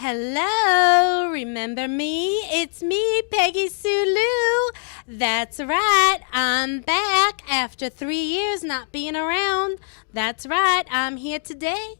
Hello, remember me? It's me, Peggy Sue Lou. That's right, I'm back after 3 years not being around. That's right, I'm here today,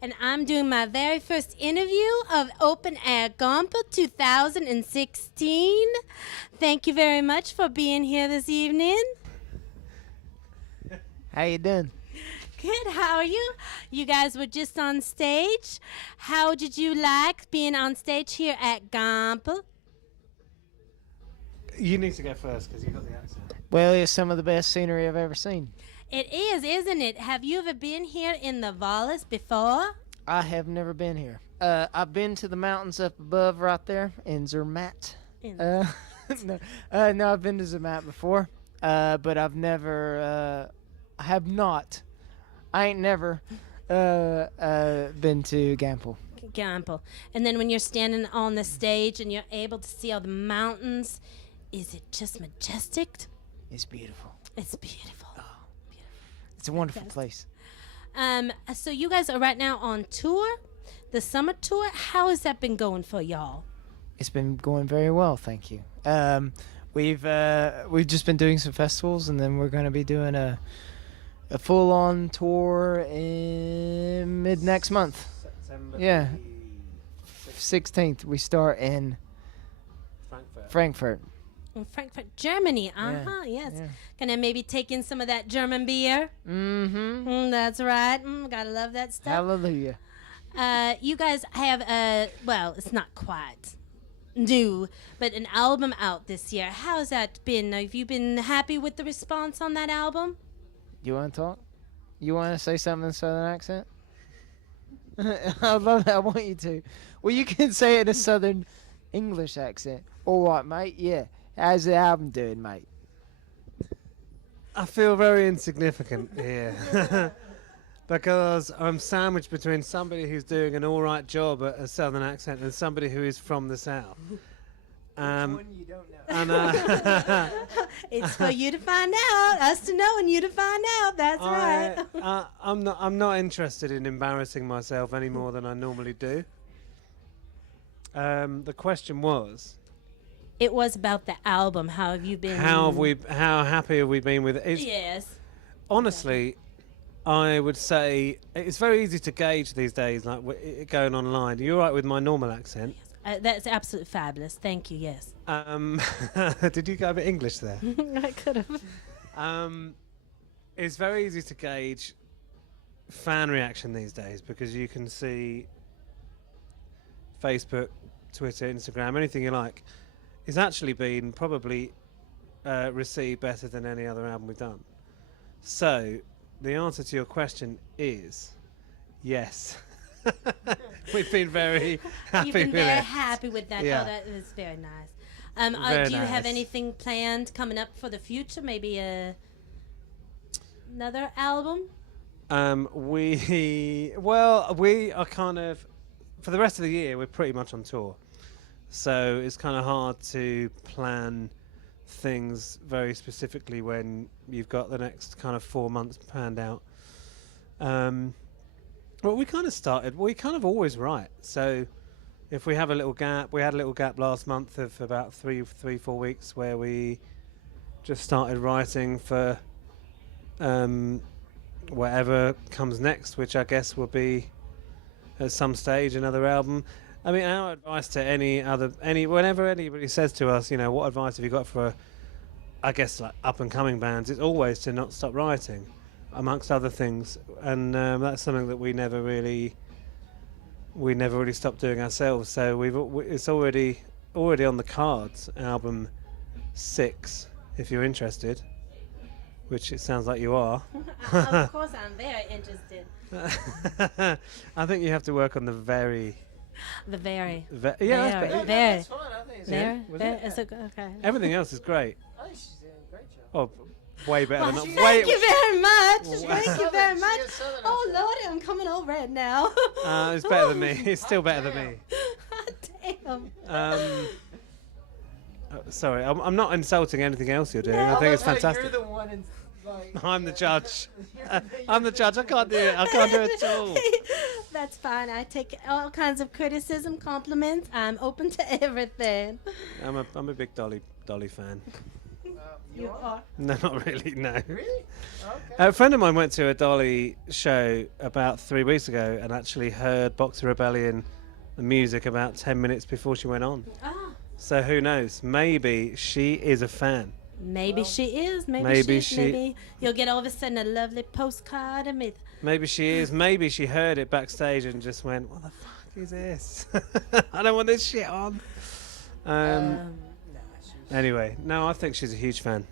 and I'm doing my very first interview of Open Air Gampel 2016. Thank you very much for being here this evening. How you doing? Good, how are you? You guys were just on stage. How did you like being on stage here at Gampel? You need to go first because you got the accent. Well, it's some of the best scenery I've ever seen. It is, isn't it? Have you ever been here in the Valles before? I have never been here. I've been to the mountains up above right there in Zermatt. No, I've been to Zermatt before, but I've never, I have not. I ain't never been to Gampel. Gampel. And then when you're standing on the stage and you're able to see all the mountains, is it just majestic? It's beautiful. It's beautiful. Oh, it's a wonderful place. So you guys are right now on tour, the summer tour. How has that been going for y'all? It's been going very well, thank you. We've just been doing some festivals, and then we're going to be doing a full-on tour in mid next month. September. Yeah, 16th. We start in Frankfurt. In Frankfurt, Germany. Yes. Yeah. Gonna maybe take in some of that German beer. Mm-hmm. That's right. Gotta love that stuff. Hallelujah. You guys have well, it's not quite new, but an album out this year. How's that been? Have you been happy with the response on that album? You want to talk? You want to say something in a southern accent? I love that. I want you to. Well, you can say it in a southern English accent. All right, mate. Yeah. How's the album doing, mate? I feel very insignificant here because I'm sandwiched between somebody who's doing an all right job at a southern accent and somebody who is from the south. Which one you don't know? And, It's for you to find out, us to know, and you to find out. That's right. I'm not interested in embarrassing myself any more than I normally do. The question was, It was about the album. How have you been? how happy have we been with it? Yes. Honestly, I would say it's very easy to gauge these days, like going online. Are you all right with my normal accent? That's absolutely fabulous. Thank you. Yes. Did you go a bit English there? I could have. It's very easy to gauge fan reaction these days because you can see Facebook, Twitter, Instagram, anything you like. It's actually been probably received better than any other album we've done. So the answer to your question is yes. We've been very happy You've been with very it. happy with that. Yeah. Oh, that is very nice. Very do you have nice. anything planned coming up for the future? Maybe another album? We are kind of, for the rest of the year, we're pretty much on tour. So it's kind of hard to plan things very specifically when you've got the next kind of 4 months planned out. Well, we kind of always write. So if we have a little gap, we had a little gap last month of about 4 weeks where we just started writing for whatever comes next, which I guess will be at some stage another album. I mean, our advice to whenever anybody says to us, what advice have you got for, I guess, like up and coming bands, it's always to not stop writing, amongst other things, and that's something that we never really stopped doing ourselves. So it's already on the cards, album 6, if you're interested, which it sounds like you are. Of course, I'm very interested. I think you have to work on the very. The very. Yeah, Very, that's better. very. That's fine. I think it's Very. Was Very. it? It's okay. Everything else is great. I think she's doing a great job. Oh, way better Well, than thank you very much. Wow. Thank you very much. She is southern, Oh I Lord, I'm coming over it now. It's better than me. It's still better than me. Damn. Sorry, I'm not insulting anything else you're doing. No. I think it's love how fantastic. You're the one I'm the judge. I'm the judge. I can't do it. I can't do it at all. That's fine. I take all kinds of criticism, compliments. I'm open to everything. I'm a big Dolly fan. You are. No, not really. No. Really? Okay. A friend of mine went to a Dolly show about 3 weeks ago and actually heard Boxer Rebellion, the music, about 10 minutes before she went on. Ah, So who knows? Maybe she is a fan. maybe she is. maybe she- Maybe you'll get all of a sudden a lovely postcard of me. Maybe she is. Maybe she heard it backstage and just went, "What the fuck is this? I don't want this shit on." Anyway, no, I think she's a huge fan.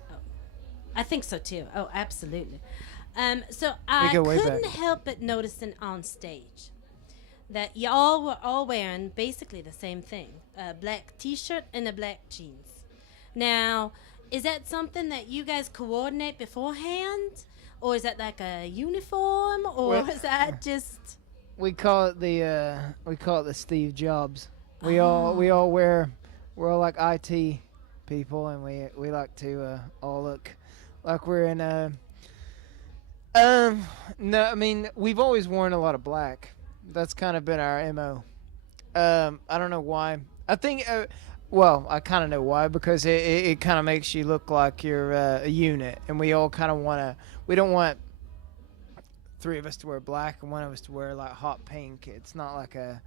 I think so too. Oh, absolutely. So I go way couldn't back. help but noticing on stage that y'all were all wearing basically the same thing: a black T-shirt and a black jeans. Now, is that something that you guys coordinate beforehand, or is that like a uniform, or Well- is that just? We call it the Steve Jobs. We all wear, we're all like IT people, and we like to all look like we're in a. No, I mean we've always worn a lot of black. That's kind of been our MO. I don't know why. I think. Well, I kind of know why, because it kind of makes you look like you're a unit, and we all kind of want to. We don't want 3 of us to wear black and 1 of us to wear like hot pink. It's not like a,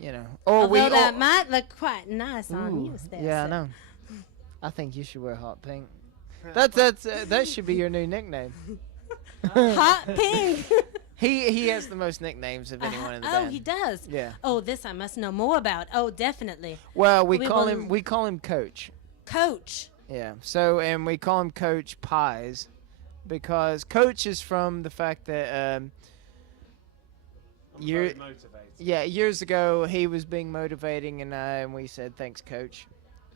you know. Or Although that might look quite nice on you, Stacey. yeah, I know. I think you should wear hot pink. That should be your new nickname. Hot pink. He has the most nicknames of anyone in the Oh, band. he does. Yeah. Oh, this I must know more about. Oh, definitely. Well, we We call will- him Coach. Coach. Yeah. So, and we call him Coach Pies, because Coach is from the fact that Very motivated. yeah, years ago he was being motivating, and we said thanks, Coach,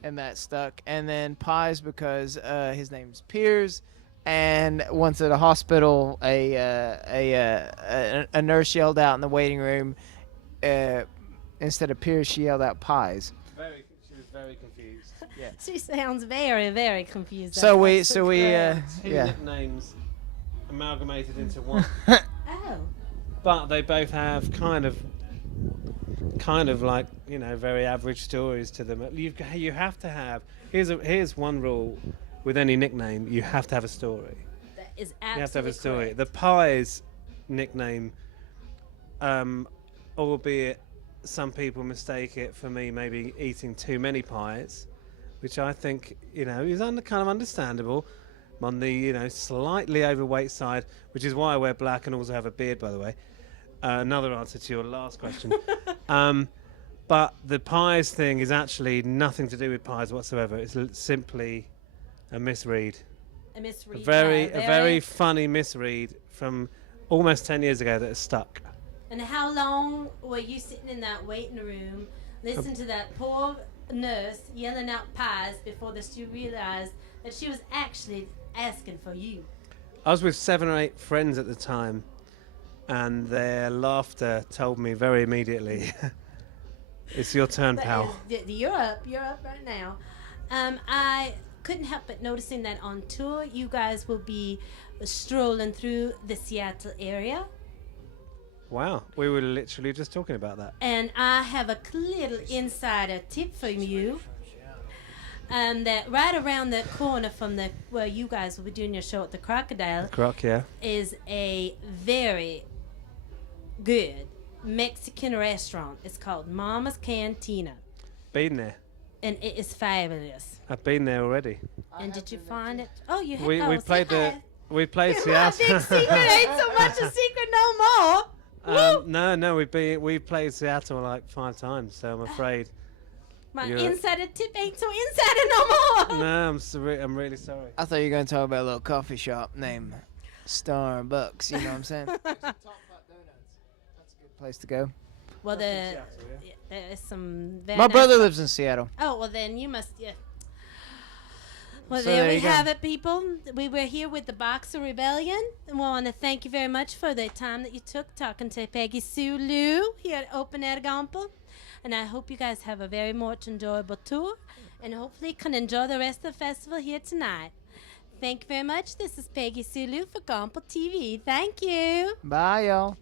and that stuck. And then Pies because his name's Piers, and once at a hospital, a nurse yelled out in the waiting room, instead of Piers, she yelled out Pies. She was very confused. She sounds very, very confused. So we That's so we great. Two yeah. nicknames amalgamated into one. Oh. But they both have kind of like, you know, very average stories to them. You have to have. Here's one rule with any nickname: you have to have a story. That is You have to have absolutely a story. correct. The Pies nickname, albeit some people mistake it for me maybe eating too many pies, which I think, you know, is kind of understandable. I'm on the, you know, slightly overweight side, which is why I wear black and also have a beard, by the way. Another answer to your last question. But the pies thing is actually nothing to do with pies whatsoever. It's simply a misread. A misread. A very funny misread from almost 10 years ago that has stuck. And how long were you sitting in that waiting room, listening to that poor nurse yelling out pies before she realized that she was actually asking for you? I was with 7 or 8 friends at the time, and their laughter told me very immediately, it's your turn, pal. You're up right now. I couldn't help but noticing that on tour, you guys will be strolling through the Seattle area. Wow, we were literally just talking about that. And I have a little insider tip for you. That right around the corner from where you guys will be doing your show at the Crocodile Croc, yeah. is a very good Mexican restaurant. It's called Mama's Cantina, Been there. and it is fabulous. I've been there already. And did you find it? Oh, you have. We played we played My Seattle. big secret ain't so much a secret no more. Woo! No, we played Seattle like 5 times, so I'm afraid. My you're- insider tip ain't so insider no more. No, I'm really sorry. I thought you were going to talk about a little coffee shop named Starbucks. You know what I'm saying? That's a good place to go. Well, there is some. Very My nice- brother lives in Seattle. Oh well, then you must. Yeah. Well, So there there we you go. have it, people. We were here with the Boxer Rebellion, and we want to thank you very much for the time that you took talking to Peggy Sue Lou here at Open Air Gampel. And I hope you guys have a very much enjoyable tour, and hopefully can enjoy the rest of the festival here tonight. Thank you very much. This is Peggy Sulu for Gampel TV. Thank you. Bye, y'all.